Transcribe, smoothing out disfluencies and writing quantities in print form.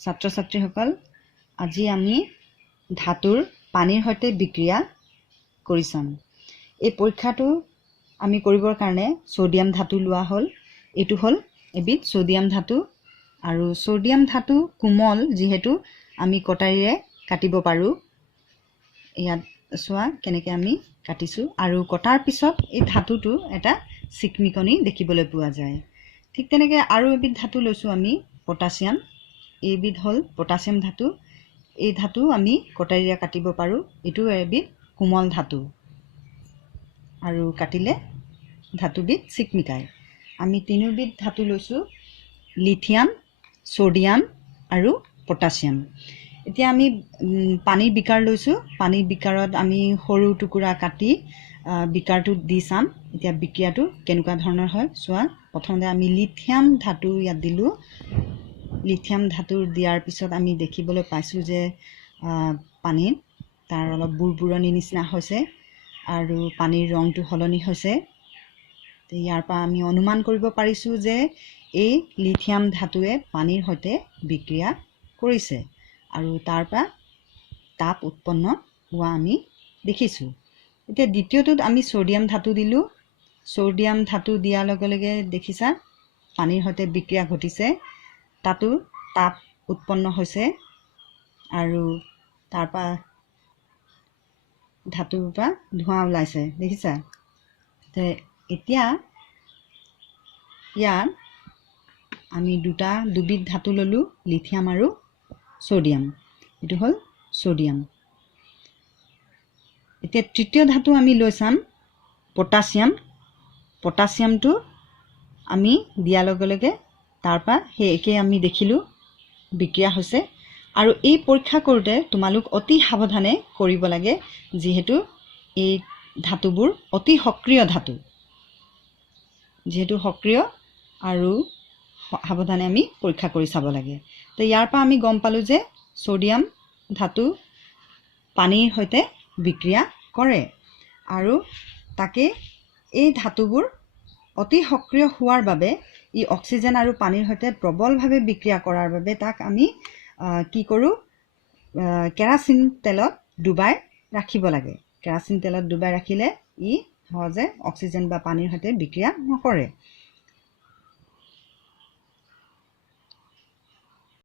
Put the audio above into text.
ছাত্ৰ ছাত্ৰীসকল আজি আমি ধাতুৰ পানীৰ সৈতে বিক্ৰিয়া কৰি চাম এই পৰীক্ষাটো আমি কৰিবৰ কাৰণে সোডিয়াম ধাতু লোৱা হ'ল এটো হ'ল এবিধ সোডিয়াম ধাতু আৰু সোডিয়াম ধাতু কোমল যেহেতু আমি কটাৰীৰে কাটিব পাৰো ইয়াত সোৱা কেনেকৈ আমি কাটিছো আৰু কটাৰ পিছত এই ধাতুটো এটা চিকমিকনি দেখিবলৈ পোৱা যায় ঠিক তেনেকৈ আৰু এবিধ ধাতু লৈছো আমি পটাছিয়াম এইবিধ হল পটাছিয়াম ধাতু এই ধাতু আমি কটাৰীৰে কাটিব পাৰো এটো এবিধ কোমল ধাতু আৰু কাটিলে ধাতুবিধ চিকমিকায় আমি তিনিবিধ ধাতু লৈছো লিথিয়াম সোডিয়াম আৰু পটাছিয়াম এতিয়া আমি পানীৰ বিকাৰ লৈছো পানীৰ বিকাৰত আমি সৰু টুকুৰা কাটি বিকাৰটো দি চাম এতিয়া বিক্ৰিয়াটো কেনেকুৱা ধৰণৰ হয় সোৱা প্ৰথমতে আমি লিথিয়াম ধাতু ইয়াত দিলো লিথিয়াম ধাতু দিয়াৰ পিছত আমি দেখিবলৈ পাইছো যে পানীত তাৰ অলপ বুৰবুৰণি নিচিনা হৈছে আৰু পানীৰ ৰংটো হলনি হৈছে ইয়াৰ পৰা আমি অনুমান কৰিব পাৰিছো যে এই লিথিয়াম ধাতুৱে পানীৰ সৈতে বিক্ৰিয়া কৰিছে আৰু তাৰ পৰা তাপ উৎপন্ন হোৱা আমি দেখিছো এতিয়া দ্বিতীয়টোত আমি সোডিয়াম ধাতু দিলো সোডিয়াম ধাতু দিয়াৰ লগে লগে দেখিছা পানীৰ সৈতে বিক্ৰিয়া ঘটিছে তাতো তাপ উৎপন্ন হৈছে আৰু তাৰ পৰা ধাতুৰ পৰা ধোঁৱা ওলাইছে দেখিছা তে এতিয়া ইয়াত আমি দুবিধ ধাতু ললো লিথিয়াম আৰু সোডিয়াম এটো হল সোডিয়াম এতিয়া তৃতীয় ধাতু আমি লৈ চাম পটাছিয়াম পটাছিয়ামটো আমি দিয়াৰ লগে লগে তাৰ পৰা হেকে আমি দেখিলো বিক্ৰিয়া হৈছে আৰু এই পৰীক্ষা কৰোতে তোমালোক অতি সাৱধানে কৰিব লাগে যেহেতু এই ধাতুবোৰ অতি সক্ৰিয় ধাতু যেহেতু সক্ৰিয় আৰু সাৱধানে আমি পৰীক্ষা কৰি চাব লাগে তো ইয়াৰ পৰা আমি গম পালো যে সোডিয়াম ধাতু পানীৰ সৈতে বিক্ৰিয়া কৰে আৰু তাকে এই ধাতুবোৰ অতি সক্ৰিয় হোৱাৰ বাবে ই অক্সিজেন আৰু পানীৰ সৈতে প্ৰবলভাৱে বিক্ৰিয়া কৰাৰ বাবে তাক আমি কি কৰো কেৰাচিন তেলত ডুবাই ৰাখিব লাগে কেৰাচিন তেলত ডুবাই ৰাখিলে ই সহজে অক্সিজেন বা পানীৰ সৈতে বিক্ৰিয়া নকৰে